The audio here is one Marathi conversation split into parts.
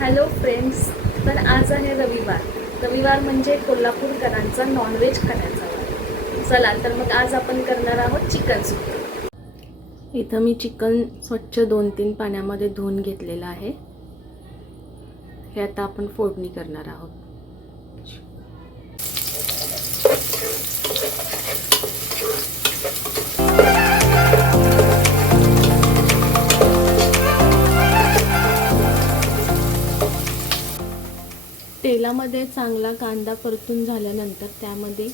Hello friends. तर आज आहे रविवार म्हणजे कोल्हापूरकरांचा नॉनव्हेज खाण्याचा वार. चला तर मग आज आपण करणार आहोत चिकन सूप. इथं मी चिकन स्वच्छ 2-3 पाण्यामध्ये धुवून घेतलेलं आहे. हे आता आपण फोडणी करणार आहोत. तेलामध्ये चांगला कांदा परतून झाल्यानंतर त्यामध्ये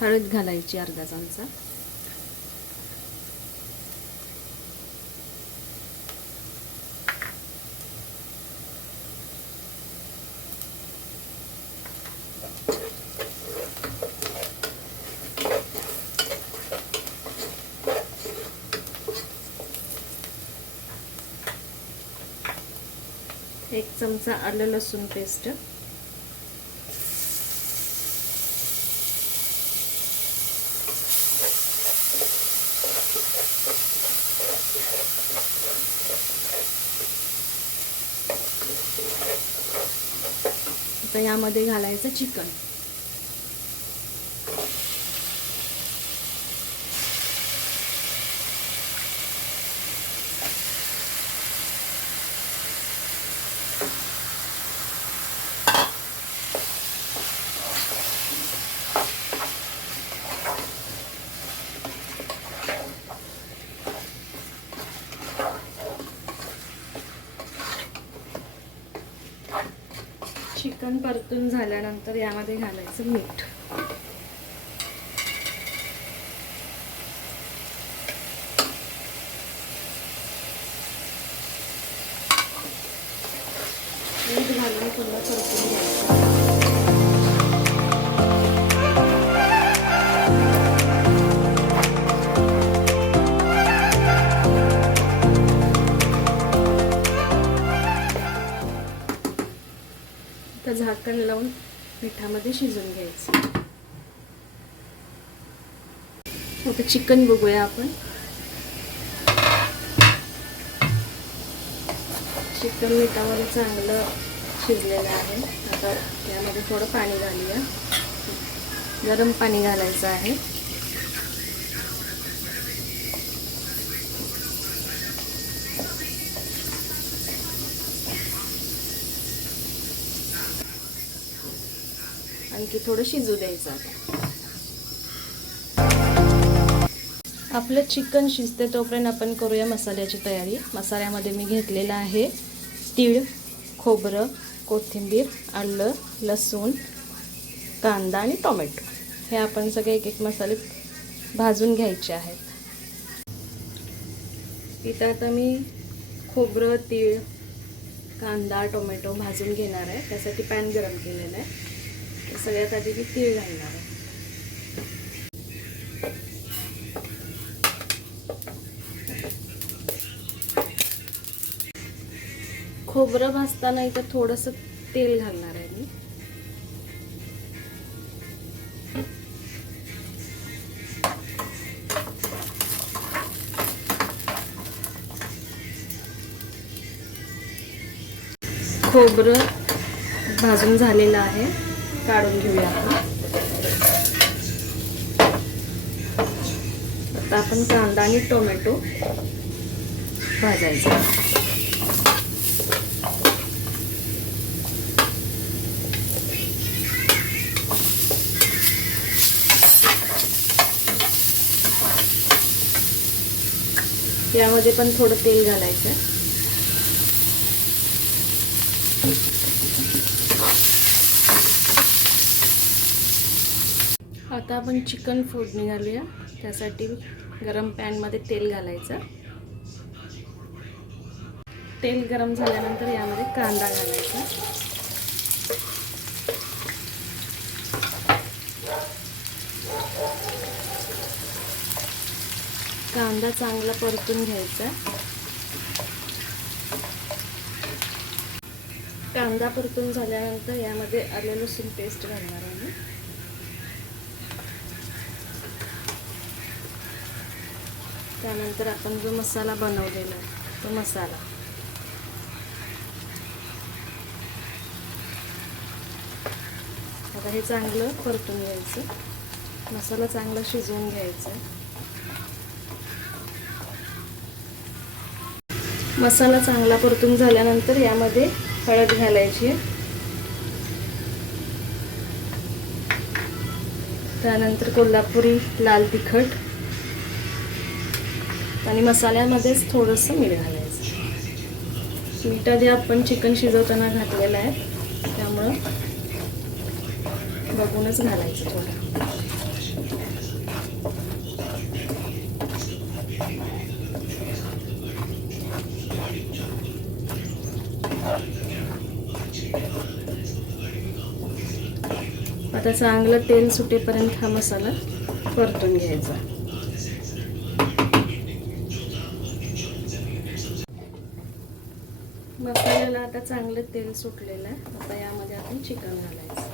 हळद घालायची अर्धा चमचा. एक चमचा आलं लसूण पेस्ट, आता यामध्ये घालायचं चिकन. चिकन परतून झाल्यानंतर यामध्ये घालायचं मीठ. मीठ घालून पुन्हा परतून घ्यायचं. तर झाकण लावून मिठामध्ये शिजवून घ्यायचं. आता चिकन बघूया आपण. चिकन मिठामध्ये चांगलं शिजलेलं आहे. आता यामध्ये थोडं पाणी घालूया. गरम पाणी घालायचं आहे. आणखी थोडं शिजू द्यायचं. आपलं चिकन शिजते तोपर्यंत आपण करूया मसाल्याची तयारी. मसाल्यामध्ये मी घेतलेला आहे तीळ, खोबरं, कोथिंबीर, आलं, लसूण, कांदा आणि टोमॅटो. हे आपण सगळे एक एक मसाले भाजून घ्यायचे आहेत. इथं आता मी खोबरं, तीळ, कांदा, टोमॅटो भाजून घेणार आहे. त्यासाठी पॅन गरम केलेला आहे. सगळ्यात आधी मी तीळ घालणार आहे. खोबरं भाजताना इथं थोडंसं तेल घालणार आहे मी. खोबरं भाजून झालेलं आहे. काढून घेऊया आपण. आता आपण कांदा आणि टोमॅटो भाजायचा. यामध्ये पण थोडं तेल घालायचं. आता आपण चिकन फोडणी घालूया. त्यासाठी गरम पॅनमध्ये तेल घालायचं. तेल गरम झाल्यानंतर यामध्ये कांदा घालायचा. कांदा चांगला परतून घ्यायचा. कांदा परतून झाल्यानंतर यामध्ये आलं लसूण पेस्ट घालणार आहे. त्यानंतर आपण जो मसाला बनवलेला आहे तो मसाला, आता हे चांगलं परतून घ्यायचं. मसाला चांगला शिजवून घ्यायचा. मसाला चांगला परतून झाल्यानंतर यामध्ये हळद घालायची. त्यानंतर कोल्हापुरी लाल तिखट आणि मसाल्यामध्येच थोडंसं मीठ घालायचं. मीठ आधी आपण चिकन शिजवताना घातलेलं आहे, त्यामुळं बघूनच घालायचं थोडं. आता चांगलं तेल सुटेपर्यंत हा मसाला परतून घ्यायचा. मसाल्याला आता चांगलं तेल सुटलेलं आहे. आता यामध्ये आपण चिकन घालायचं.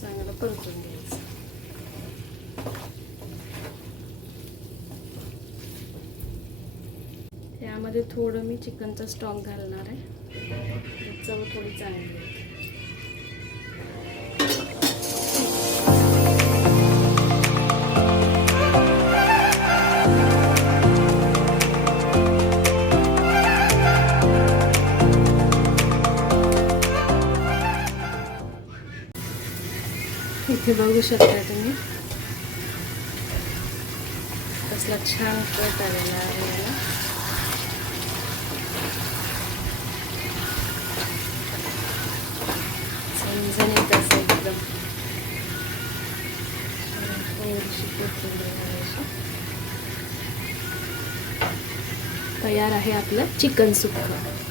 चांगलं परतून घ्यायचं. यामध्ये थोडं मी चिकनचा स्टॉक घालणार आहे. चव थोडी चांगली येते. इथे बघू शकता तुम्ही कसला छान कट आलेला आहे याला. झणझणीत असं एकदम तयार आहे आपलं चिकन सुक्का.